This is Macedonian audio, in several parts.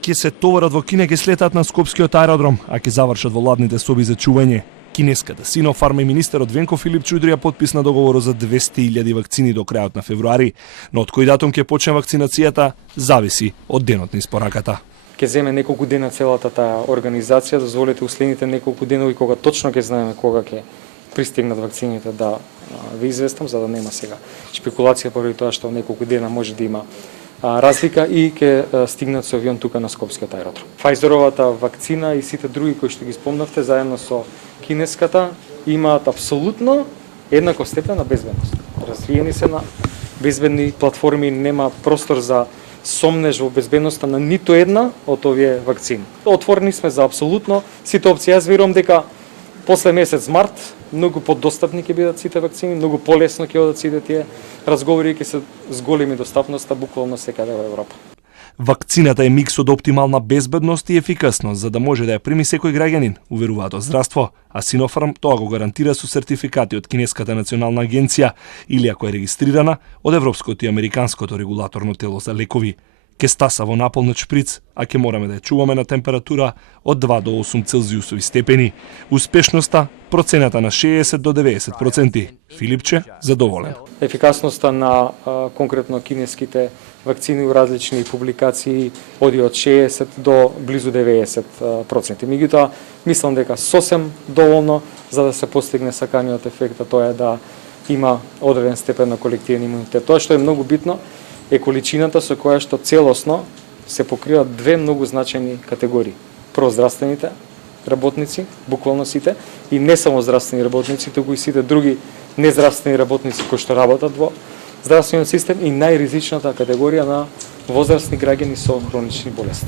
Ќе се товарат во Кина, ќе слетат на Скопскиот аеродром, а ќе завршат во ладните соби за чување. Кинеската Синофарм и министерот Венко Филипче удрија подпис на договор за 200.000 вакцини до крајот на февруари, но од кој датум ќе почне вакцинацијата зависи од денот на испораката. Ќе земе неколку дена целата таа организација, дозволете уследните неколку денови кога точно ќе знаеме кога ќе пристигнат вакцините да ви известам, за да нема сега шпекулација поради тоа што неколку дена може да има разлика и ќе стигнат со авион тука на Скопскиот аеродром. Фајзеровата вакцина и сите други кои што ги спомнавте заедно со кинеската имаат апсолутно еднаков степен на безбедност. Развиени се на безбедни платформи, нема простор за сомнеж во безбедноста на ниту една од овие вакцини. Отворени сме за апсолутно сите опции. Јас верувам дека после месец март многу подостапни ќе бидат сите вакцини, многу полесно ќе одат сите тие разговори, ќе се зголеми достапноста буквално секаде во Европа. Вакцината е микс од оптимална безбедност и ефикасност за да може да ја прими секој граѓанин, уверуваат од здравство, а Синофарм тоа го гарантира со сертификати од Кинеската национална агенција или ако е регистрирана од Европското и Американското регулаторно тело за лекови. Ке стаса во наполнет шприц, а ке мораме да ја чуваме на температура од 2 до 8 целзиусови степени. Успешноста процената на 60 до 90%. Филипче задоволен. Ефикасноста на конкретно кинеските вакцини у различни публикации оди од 60 до близу 90%. Меѓутоа, мислам дека сосем доволно за да се постигне саканиот ефект, а тоа е да има одреден степен на колективен имунитет. Тоа што е многу битно е количината со која што целосно се покриваат две многу значајни категории. Прво здравствените работници, буквално сите, и не само здравствени работници, туку и сите други нездравствени работници кои што работат во здравствениот систем и најризичната категорија на возрастни граѓани со хронични болести.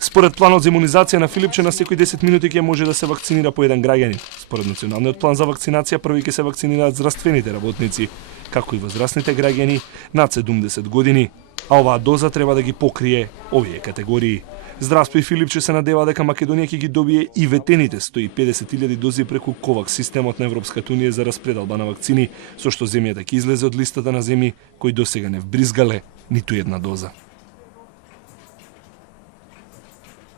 Според планот за имунизација на Филипче на секои 10 минути ќе може да се вакцинира по еден граѓанин. Според националниот план за вакцинација први ќе се вакцинираат здравствените работници, како и возрастните граѓани над 70 години, а оваа доза треба да ги покрие овие категории. Здравство и Филипче се надева дека Македонија ќе ги добие и ветените 150.000 дози преку КОВАКС системот на Европската унија за распределба на вакцини, со што земјата ќе излезе од листата на земји кои досега не вбризгале ниту една доза.